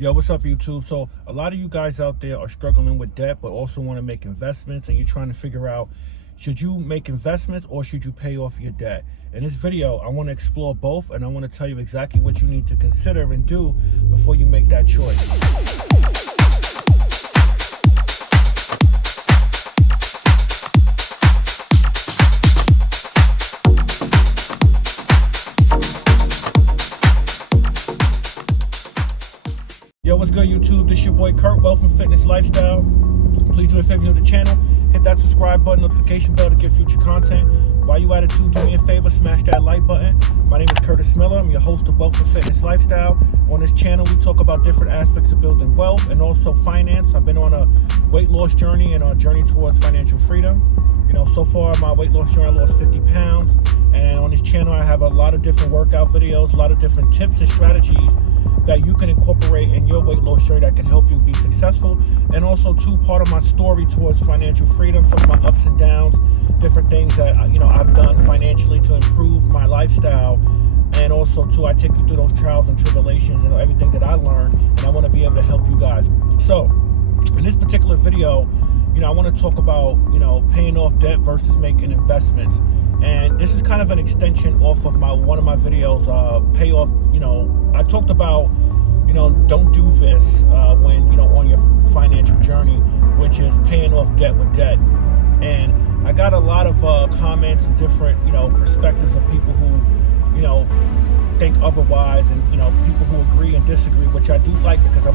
Yo, what's up, YouTube? So a lot of you guys out there are struggling with debt, but also want to make investments, and you're trying to figure out, should you make investments or should you pay off your debt? In this video, I want to explore both, and I want to tell you exactly what you need to consider and do before you make that choice. Yo, what's good, YouTube? This your boy Kurt, Wealth and Fitness Lifestyle. Please do me a favor, new to the channel, hit that subscribe button, notification bell to get future content. While you at it too, do me a favor, smash that like button. My name is Curtis Miller. I'm your host of Wealth and Fitness Lifestyle. On this channel, we talk about different aspects of building wealth and also finance. I've been on a weight loss journey and a journey towards financial freedom. You know, so far my weight loss journey, I lost 50 pounds. And on this channel, I have a lot of different workout videos, a lot of different tips and strategies that you can incorporate in your weight loss journey that can help you be successful. And also, too, part of my story towards financial freedom, some of my ups and downs, different things that, I've done financially to improve my lifestyle. And also, too, I take you through those trials and tribulations and everything that I learned, and I want to be able to help you guys. So, in this particular video, I want to talk about, paying off debt versus making investments. And this is kind of an extension off of one of my videos, pay off, I talked about, don't do this when, on your financial journey, which is paying off debt with debt. And I got a lot of comments and different, perspectives of people who, think otherwise, and, people who agree and disagree, which I do like, because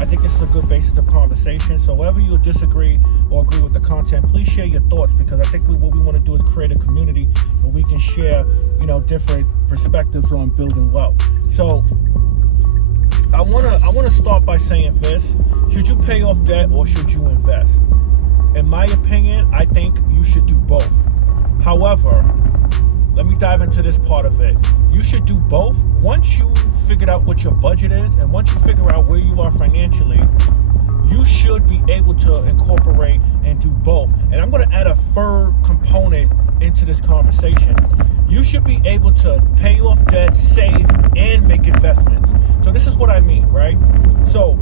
I think this is a good basis of conversation. So whether you disagree or agree with the content, please share your thoughts, because I think what we want to do is create a community where we can share, different perspectives on building wealth. So I want to start by saying this: should you pay off debt or should you invest? In my opinion, I think you should do both. However, let me dive into this part of it. You should do both. Once you figured out what your budget is, and once you figure out where you are financially, you should be able to incorporate and do both. And I'm going to add a third component into this conversation. You should be able to pay off debt, save, and make investments. So this is what I mean, right? So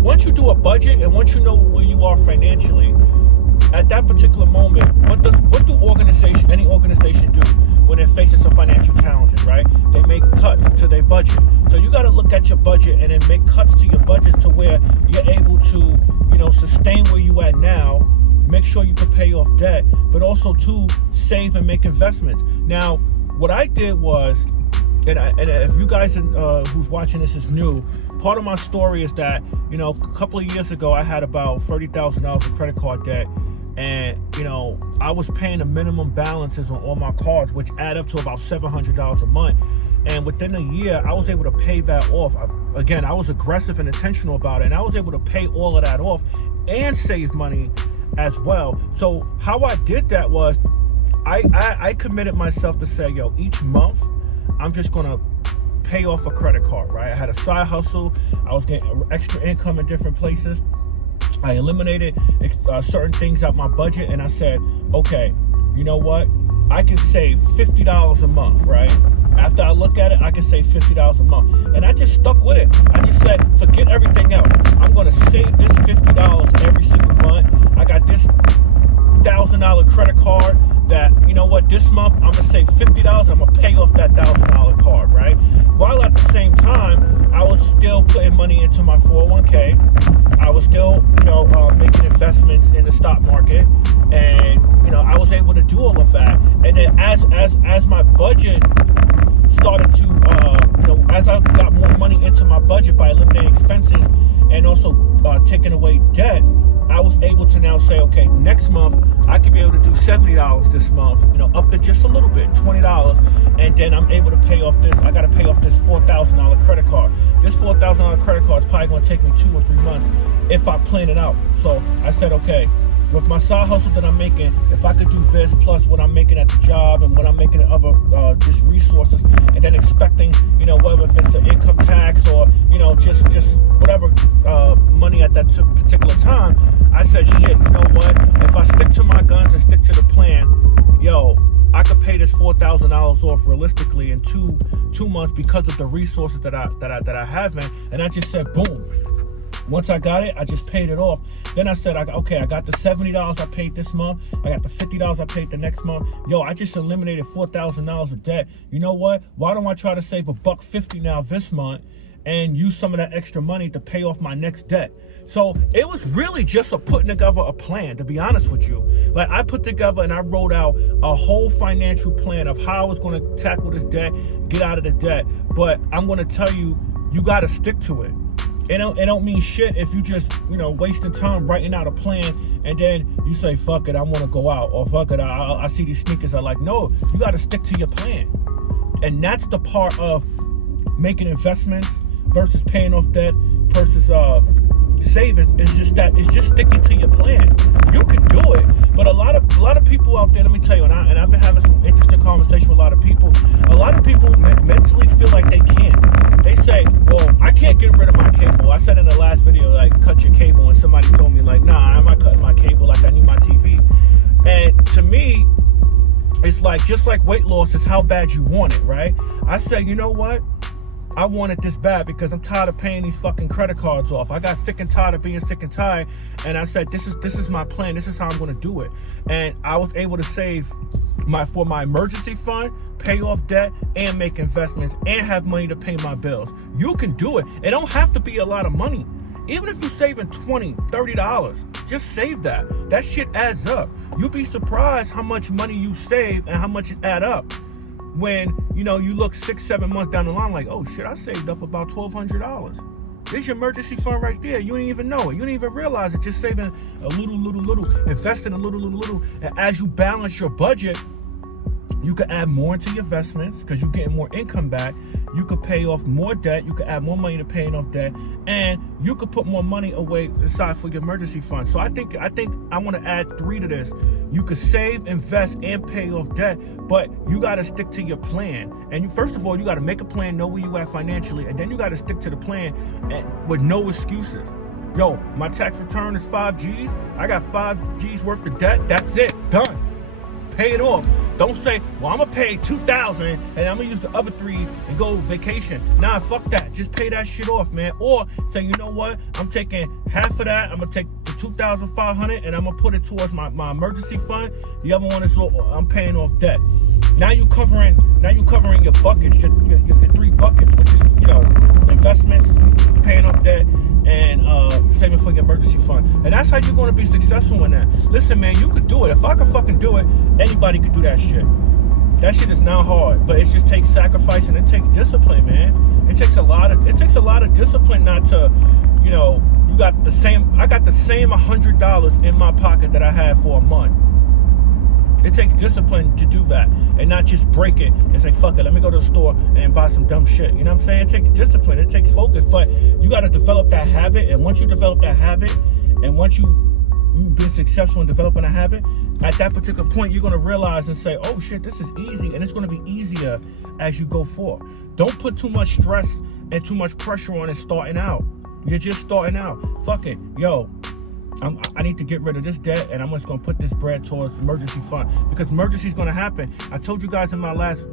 once you do a budget and once you know where you are financially, at that particular moment, what do any organization do when they're facing some financial challenges, right? They make cuts to their budget. So you got to look at your budget and then make cuts to your budgets to where you're able to, sustain where you at now, make sure you can pay off debt, but also to save and make investments. Now, what I did was, and if you guys who's watching this is new, part of my story is that, a couple of years ago, I had about $30,000 of credit card debt. And, I was paying the minimum balances on all my cards, which add up to about $700 a month. And within a year, I was able to pay that off. Again, I was aggressive and intentional about it. And I was able to pay all of that off and save money as well. So how I did that was I committed myself to say, each month, I'm just going to pay off a credit card, right? I had a side hustle. I was getting extra income in different places. I eliminated certain things out my budget, and I said, okay, you know what? I can save $50 a month, right? After I look at it, I can save $50 a month. And I just stuck with it. I just said, forget everything else. I'm going to save this $50 every single month. I got this $1,000 credit card that, this month I'm going to save $50. I'm going to pay off that $1,000 card, right? While at the same time, I was still putting money into my 401k. I was still, making investments in the stock market, and, I was able to do all of that. And then as my budget started to, as I got more money into my budget by eliminating expenses and also taking away debt, I was able to now say, okay, next month I could be able to do $70 this month, up to just a little bit, $20, and then I'm able to pay off this. I got to pay off this $4,000 credit card. This $4,000 credit card is probably going to take me 2 or 3 months if I plan it out. So I said, okay, with my side hustle that I'm making, if I could do this plus what I'm making at the job and what I'm making at other just resources, and then expecting, whether if it's an income tax or, just whatever money at that particular time, I said, shit, you know what? If I stick to my guns and stick to the plan, yo, I could pay this $4,000 off realistically in two months because of the resources that I have, man. And I just said, boom. Once I got it, I just paid it off. Then I said, okay, I got the $70 I paid this month. I got the $50 I paid the next month. Yo, I just eliminated $4,000 of debt. You know what? Why don't I try to save $150 now this month and use some of that extra money to pay off my next debt? So it was really just putting together a plan, to be honest with you. Like, I put together and I wrote out a whole financial plan of how I was going to tackle this debt, get out of the debt. But I'm going to tell you, you got to stick to it. It don't mean shit if you just, wasting time writing out a plan and then you say, fuck it, I want to go out, or fuck it, I see these sneakers. I like, no, you got to stick to your plan. And that's the part of making investments versus paying off debt versus savings. It's just sticking to your plan. You can do it, but a lot of people out there, let me tell you, and I've been having some interesting conversation with a lot of people. A lot of people mentally feel like they can't. They say, well, I can't get rid of my cable. I said in the last video, like, cut your cable, and somebody told me, like, nah, I'm not cutting my cable, like, I need my TV. And to me, it's like, just like weight loss is how bad you want it, right? I said, you know what? I want it this bad because I'm tired of paying these fucking credit cards off. I got sick and tired of being sick and tired, and I said, this is my plan. This is how I'm going to do it. And I was able to save for my emergency fund, pay off debt, and make investments, and have money to pay my bills. You can do it. It don't have to be a lot of money. Even if you're saving $20, $30, just save that. That shit adds up. You'll be surprised how much money you save and how much it add up. When, you look 6-7 months down the line, like, oh shit, I saved up about $1,200. There's your emergency fund right there. You didn't even know it. You didn't even realize it. Just saving a little, investing a little. And as you balance your budget, you could add more into your investments because you're getting more income back. You could pay off more debt. You could add more money to paying off debt, and you could put more money away aside for your emergency fund. So I think I want to add 3 to this. You could save, invest, and pay off debt, but you got to stick to your plan. And first of all, you got to make a plan, know where you at financially, and then you got to stick to the plan and with no excuses. Yo, my tax return is 5 G's. I got 5 G's worth of debt. That's it. Done. Pay it off. Don't say, well, I'm going to pay $2,000 and I'm going to use the other 3 and go vacation. Nah, fuck that. Just pay that shit off, man. Or say, you know what? I'm taking half of that. I'm going to take the $2,500 and I'm going to put it towards my emergency fund. The other one is I'm paying off debt. Now you covering your buckets, your 3 buckets, which is, investments, paying off debt, and saving for your emergency fund. And that's how you're going to be successful in that. Listen, man, you could do it. If I could fucking do it, anybody could do that shit. That shit is not hard, but it just takes sacrifice and it takes discipline, man. It takes a lot of discipline not to, I got the same $100 in my pocket that I had for a month. It takes discipline to do that and not just break it and say, fuck it, let me go to the store and buy some dumb shit. You know what I'm saying? It takes discipline. It takes focus. But you got to develop that habit. And once you develop that habit, and once you've been successful in developing a habit, at that particular point, you're going to realize and say, oh shit, this is easy. And it's going to be easier as you go forward. Don't put too much stress and too much pressure on it starting out. You're just starting out. Fuck it. Yo, I need to get rid of this debt, and I'm just gonna put this bread towards emergency fund because emergency is gonna happen. I told you guys in my last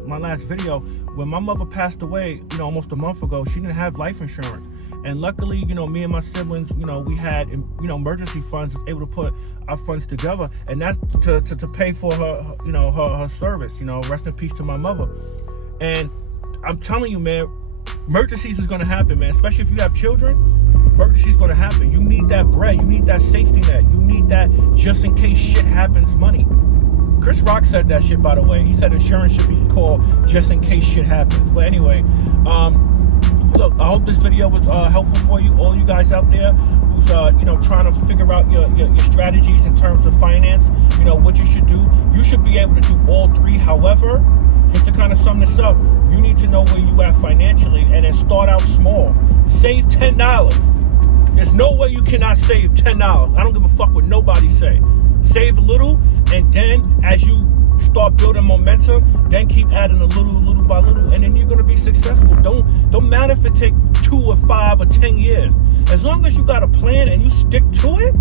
video, when my mother passed away, almost a month ago, she didn't have life insurance, and luckily, me and my siblings, we had, emergency funds, able to put our funds together, and that's to pay for her, her service. Rest in peace to my mother. And I'm telling you, man, emergencies is gonna happen, man. Especially if you have children. Emergency is going to happen. You need that bread. You need that safety net. You need that just in case shit happens money. Chris Rock said that shit, by the way. He said insurance should be called just in case shit happens. But anyway, look, I hope this video was helpful for you, all you guys out there who's trying to figure out your strategies in terms of finance. What you should do. You should be able to do all 3. However, just to kind of sum this up, you need to know where you at financially and then start out small. Save $10. There's no way you cannot save $10. I don't give a fuck what nobody say. Save a little, and then as you start building momentum, then keep adding a little by little, and then you're gonna be successful. Don't matter if it take 2 or 5 or 10 years. As long as you got a plan and you stick to it,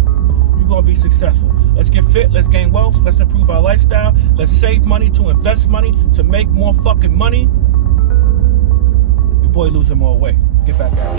you're gonna be successful. Let's get fit. Let's gain wealth. Let's improve our lifestyle. Let's save money to invest money to make more fucking money. Your boy losing more weight. Get back at it.